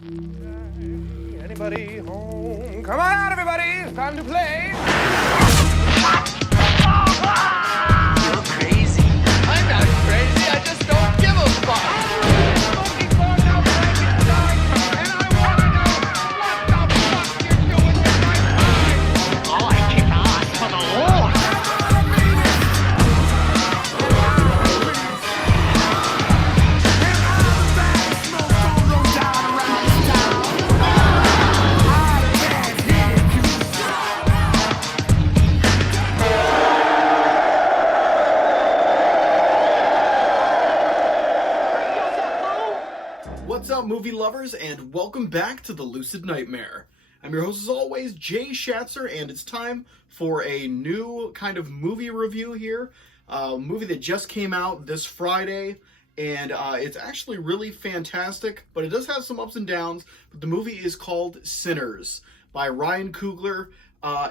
Anybody home? Come on out, everybody! It's time to play! You're crazy. I'm not crazy, I just don't give a fuck! Smoking bars outside your dog, and I wanna know what the fuck you're doing with my time! Oh, I kick ass for the Lord. What's up, movie lovers, and welcome back to the Lucid Nightmare. I'm your host, as always, Jay Schatzer, and it's time for a new kind of movie review here. A movie that just came out this Friday, and it's actually really fantastic, but it does have some ups and downs. But the movie is called Sinners by Ryan Coogler.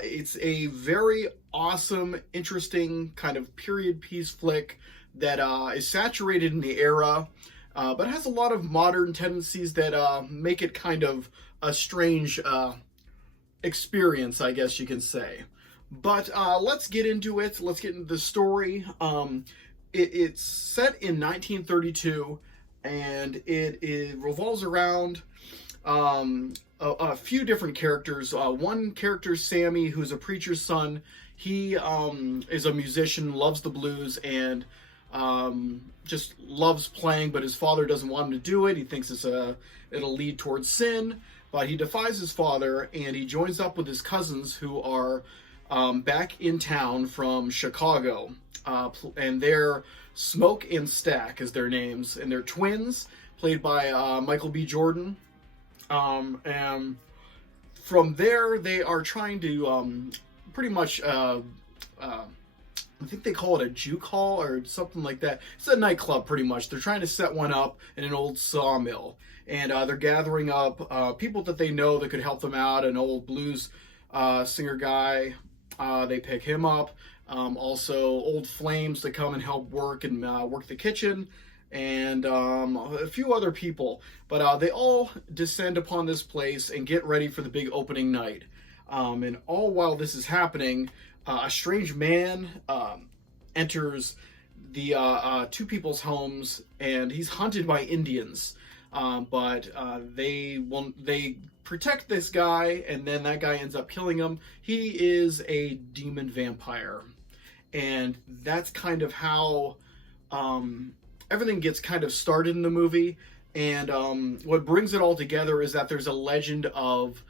It's a very awesome, interesting kind of period piece flick that is saturated in the era. But has a lot of modern tendencies that make it kind of a strange experience, I guess you can say. But let's get into it. Let's get into the story. It's set in 1932, and it revolves around a few different characters. One character, Sammy, who's a preacher's son. He is a musician, loves the blues, and just loves playing, but his father doesn't want him to do it. He thinks it'll lead towards sin, but he defies his father, and he joins up with his cousins who are back in town from Chicago, and they're Smoke and Stack is their names, and they're twins, played by Michael B. Jordan, and from there they are trying to pretty much I think they call it a juke hall or something like that. It's a nightclub, pretty much. They're trying to set one up in an old sawmill. And they're gathering up people that they know that could help them out. An old blues singer guy, they pick him up. Also, old flames that come and help work and work the kitchen. And a few other people. But they all descend upon this place and get ready for the big opening night. And all while this is happening, a strange man enters the two people's homes, and he's hunted by Indians. But they protect this guy, and then that guy ends up killing him. He is a demon vampire, and that's kind of how everything gets kind of started in the movie. And what brings it all together is that there's a legend of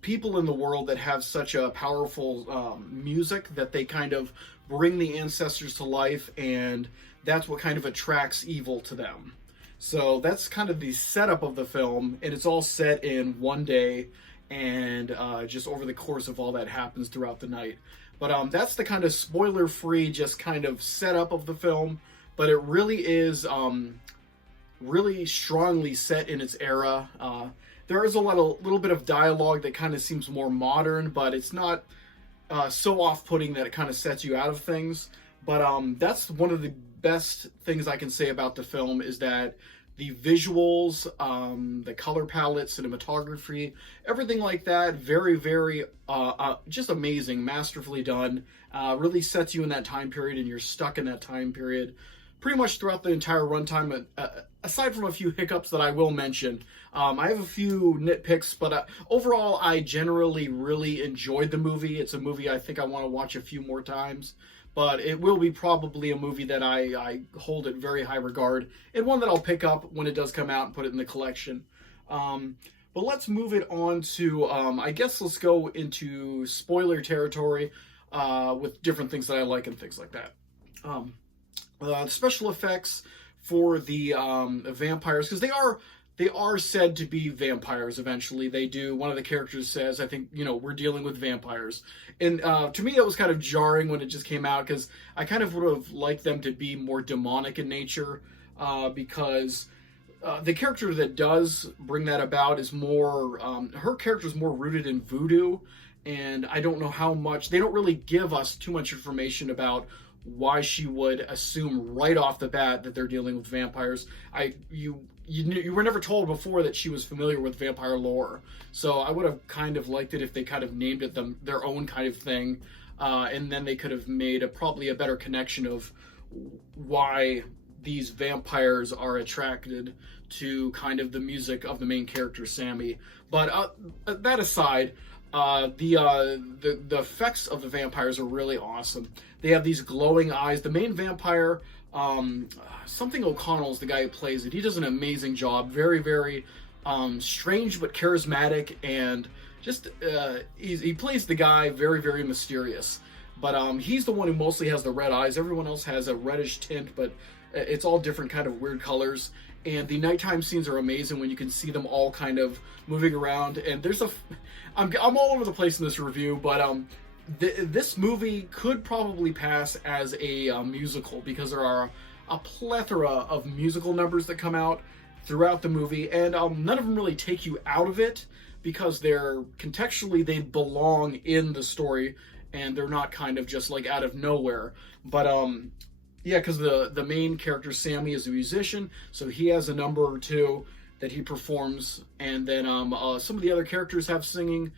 people in the world that have such a powerful music that they kind of bring the ancestors to life, and that's what kind of attracts evil to them. So that's kind of the setup of the film, and it's all set in one day, and just over the course of all that happens throughout the night. But that's the kind of spoiler-free, just kind of setup of the film, but it really is really strongly set in its era. There is a little bit of dialogue that kind of seems more modern, but it's not so off-putting that it kind of sets you out of things. But that's one of the best things I can say about the film, is that the visuals, the color palette, cinematography, everything like that, very, very, just amazing, masterfully done. Really sets you in that time period, and you're stuck in that time period pretty much throughout the entire runtime, aside from a few hiccups that I will mention. I have a few nitpicks, but overall, I generally really enjoyed the movie. It's a movie I think I want to watch a few more times, but it will be probably a movie that I hold in very high regard, and one that I'll pick up when it does come out and put it in the collection. But let's move it on to, I guess let's go into spoiler territory with different things that I like and things like that. The special effects for the vampires, because they are said to be vampires eventually. They do. One of the characters says, I think, we're dealing with vampires. And to me, that was kind of jarring when it just came out, because I kind of would have liked them to be more demonic in nature, because the character that does bring that about is more, her character is more rooted in voodoo, and I don't know how much, they don't really give us too much information about why she would assume right off the bat that they're dealing with vampires. You you were never told before that she was familiar with vampire lore. So I would have kind of liked it if they kind of named it their own kind of thing, and then they could have made probably a better connection of why these vampires are attracted to kind of the music of the main character Sammy. But that aside, the effects of the vampires are really awesome. They have these glowing eyes. The main vampire, something O'Connell's the guy who plays it. He does an amazing job. Very, very strange but charismatic, and just he plays the guy very, very mysterious. But he's the one who mostly has the red eyes. Everyone else has a reddish tint, but it's all different kind of weird colors. And the nighttime scenes are amazing when you can see them all kind of moving around. And there's I'm all over the place in this review, but this movie could probably pass as a musical, because there are a plethora of musical numbers that come out throughout the movie, and none of them really take you out of it, because they're contextually, they belong in the story, and they're not kind of just like out of nowhere. But yeah, because the main character Sammy is a musician, so he has a number or two that he performs, and then some of the other characters have singing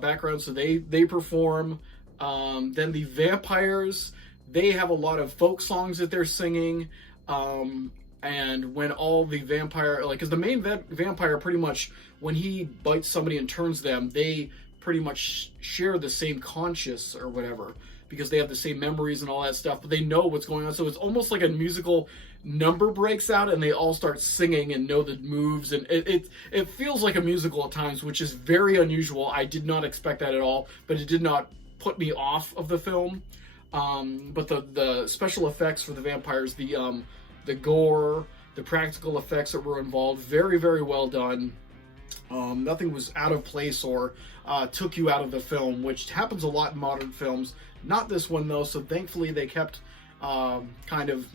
background, so they perform. Then the vampires, they have a lot of folk songs that they're singing, and when all the vampire, like, because the main vampire pretty much, when he bites somebody and turns them, they pretty much share the same conscious or whatever, because they have the same memories and all that stuff, but they know what's going on. So it's almost like a musical number breaks out and they all start singing and know the moves, and it feels like a musical at times, which is very unusual. I did not expect that at all, but it did not put me off of the film. But the special effects for the vampires, the gore, the practical effects that were involved, very, very well done. Nothing was out of place or took you out of the film, which happens a lot in modern films. Not this one, though, so thankfully they kept kind of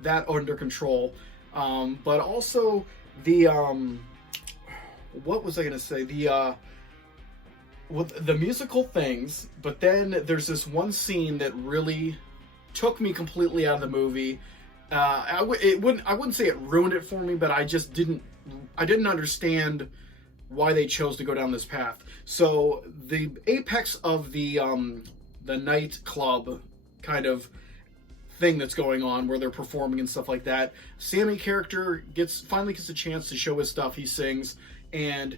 that under control. But also the what was I going to say? With the musical things, but then there's this one scene that really took me completely out of the movie. I wouldn't say it ruined it for me, but I didn't understand why they chose to go down this path. So the apex of the nightclub kind of thing that's going on, where they're performing and stuff like that, Sammy character finally gets a chance to show his stuff. He sings, and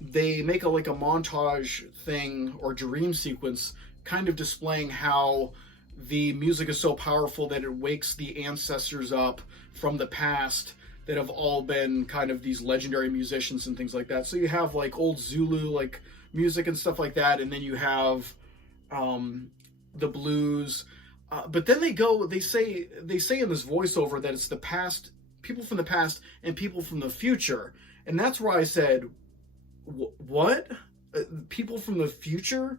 they make a montage thing or dream sequence, kind of displaying how the music is so powerful that it wakes the ancestors up from the past that have all been kind of these legendary musicians and things like that. So you have like old Zulu like music and stuff like that, and then you have the blues. But then they say in this voiceover that it's the past, people from the past and people from the future. And that's where I said, what? People from the future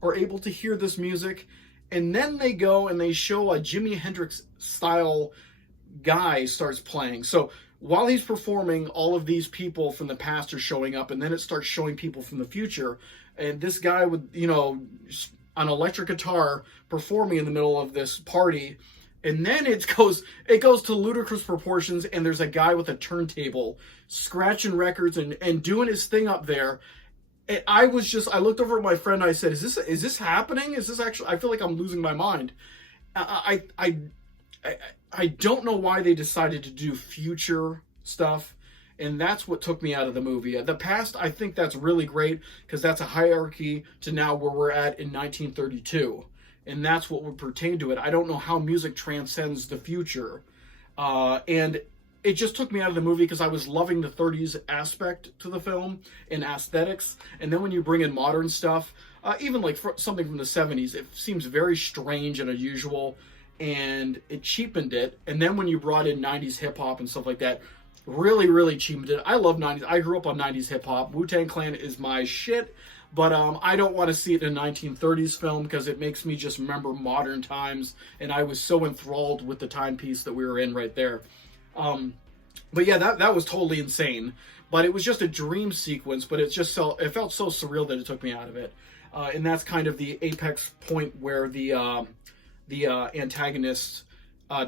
are able to hear this music? And then they go and they show a Jimi Hendrix style guy starts playing. So while he's performing, all of these people from the past are showing up, and then it starts showing people from the future. And this guy with, an electric guitar performing in the middle of this party. And then it goes to ludicrous proportions, and there's a guy with a turntable scratching records and doing his thing up there. And I looked over at my friend and I said, is this happening? Is this actually, I feel like I'm losing my mind. I don't know why they decided to do future stuff, and that's what took me out of the movie. The past, I think that's really great, because that's a hierarchy to now where we're at in 1932. And that's what would pertain to it. I don't know how music transcends the future. And it just took me out of the movie, because I was loving the 30s aspect to the film and aesthetics. And then when you bring in modern stuff, even like something from the 70s, it seems very strange and unusual, and it cheapened it. And then when you brought in 90s hip-hop and stuff like that, really, really cheapened it. I love 90s. I grew up on 90s hip-hop. Wu-Tang Clan is my shit. But I don't want to see it in a 1930s film, because it makes me just remember modern times, and I was so enthralled with the timepiece that we were in right there. But yeah, that was totally insane. But it was just a dream sequence, but it felt so surreal that it took me out of it. And that's kind of the apex point where the antagonists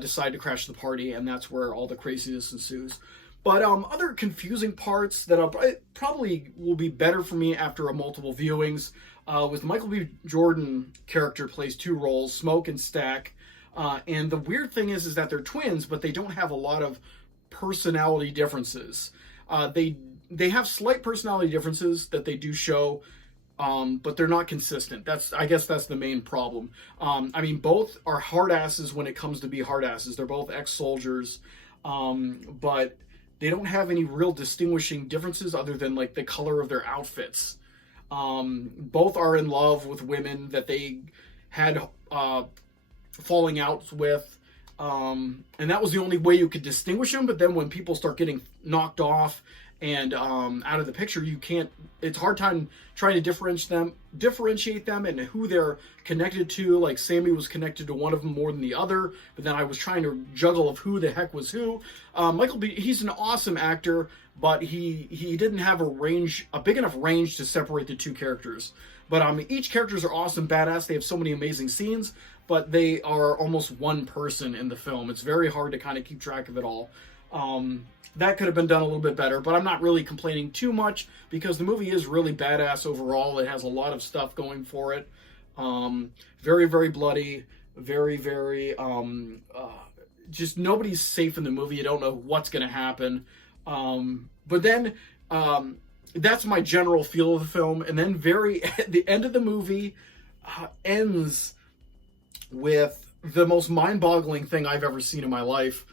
decide to crash the party, and that's where all the craziness ensues. But other confusing parts that probably will be better for me after multiple viewings, with Michael B. Jordan character plays two roles, Smoke and Stack. And the weird thing is that they're twins, but they don't have a lot of personality differences. They have slight personality differences that they do show, but they're not consistent. I guess that's the main problem. I mean, both are hard asses when it comes to be hard asses. They're both ex-soldiers, but they don't have any real distinguishing differences other than like the color of their outfits. Both are in love with women that they had falling out with. And that was the only way you could distinguish them. But then when people start getting knocked off and out of the picture, it's a hard time trying to differentiate them and who they're connected to. Like Sammy was connected to one of them more than the other, but then I was trying to juggle of who the heck was who. Michael B, he's an awesome actor, but he didn't have a big enough range to separate the two characters. But each characters are awesome, badass. They have so many amazing scenes, but they are almost one person in the film. It's very hard to kind of keep track of it all. That could have been done a little bit better, but I'm not really complaining too much because the movie is really badass overall. It has a lot of stuff going for it. Very, very bloody. Very, very... just nobody's safe in the movie. You don't know what's going to happen. But then... that's my general feel of the film. And then the end of the movie ends with the most mind-boggling thing I've ever seen in my life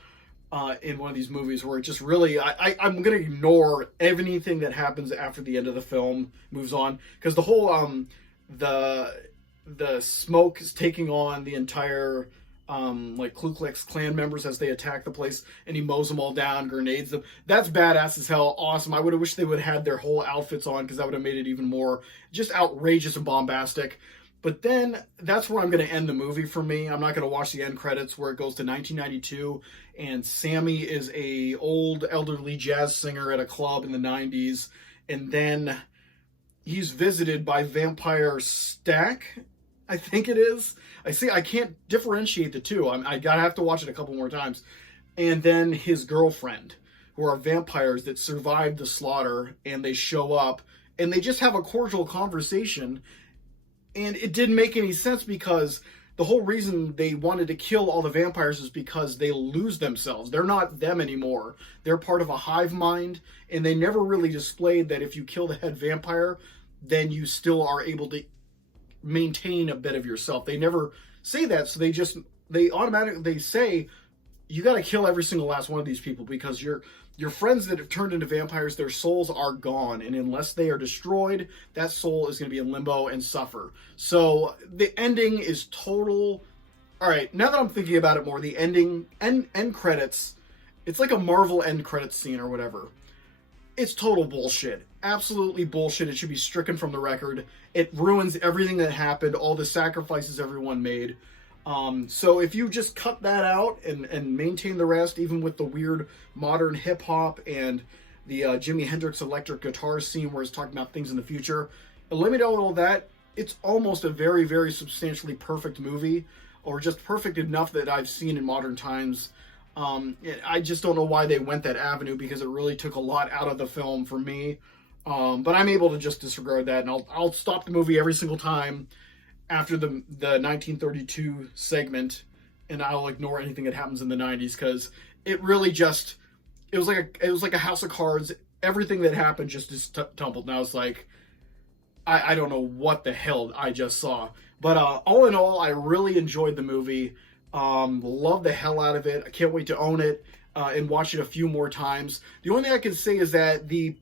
in one of these movies, where it just really, I'm going to ignore anything that happens after the end of the film moves on. Because the whole, the Smoke is taking on the entire... like Ku Klux Klan members as they attack the place, and he mows them all down, grenades them. That's badass as hell, awesome. I would have wished they would have had their whole outfits on, because that would have made it even more just outrageous and bombastic. But then that's where I'm going to end the movie for me. I'm not going to watch the end credits where it goes to 1992, and Sammy is a old elderly jazz singer at a club in the 90s, and then he's visited by Vampire Stack, I think it is. I can't differentiate the two. I gotta have to watch it a couple more times. And then his girlfriend, who are vampires that survived the slaughter, and they show up, and they just have a cordial conversation. And it didn't make any sense, because the whole reason they wanted to kill all the vampires is because they lose themselves. They're not them anymore. They're part of a hive mind, and they never really displayed that if you kill the head vampire, then you still are able to maintain a bit of yourself. They never say that, so they automatically say you got to kill every single last one of these people, because your friends that have turned into vampires, their souls are gone, and unless they are destroyed, that soul is going to be in limbo and suffer. So the ending is total. All right, now that I'm thinking about it more, the ending end credits, it's like a Marvel end credits scene or whatever. It's total bullshit. Absolutely bullshit. It should be stricken from the record. It ruins everything that happened, all the sacrifices everyone made. So if you just cut that out and maintain the rest, even with the weird modern hip-hop and the Jimi Hendrix electric guitar scene where it's talking about things in the future, eliminate all that, it's almost a very, very substantially perfect movie, or just perfect enough that I've seen in modern times. I just don't know why they went that avenue, because it really took a lot out of the film for me. But I'm able to just disregard that, and I'll stop the movie every single time after the 1932 segment, and I'll ignore anything that happens in the 90s, because it really just, it was like a house of cards. Everything that happened just tumbled, and I was like, I don't know what the hell I just saw. But all in all, I really enjoyed the movie. Love the hell out of it. I can't wait to own it and watch it a few more times. The only thing I can say is that the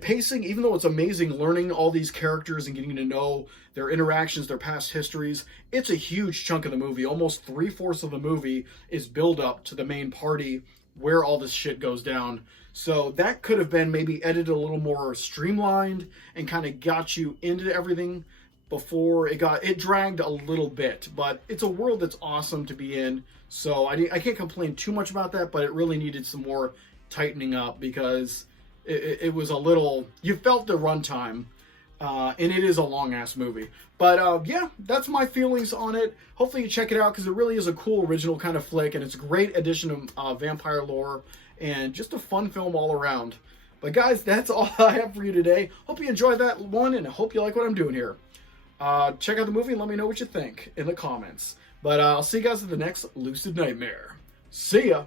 pacing, even though it's amazing learning all these characters and getting to know their interactions, their past histories, it's a huge chunk of the movie. Almost 3/4 of the movie is build up to the main party where all this shit goes down. So that could have been maybe edited a little more streamlined and kind of got you into everything before it dragged a little bit. But it's a world that's awesome to be in. So I can't complain too much about that, but it really needed some more tightening up, because it was a little, you felt the runtime, and it is a long-ass movie. But yeah, that's my feelings on it. Hopefully you check it out, because it really is a cool original kind of flick, and it's a great addition of vampire lore and just a fun film all around. But guys, that's all I have for you today. Hope you enjoyed that one, and I hope you like what I'm doing here. Check out the movie and let me know what you think in the comments. But I'll see you guys in the next Lucid Nightmare. See ya!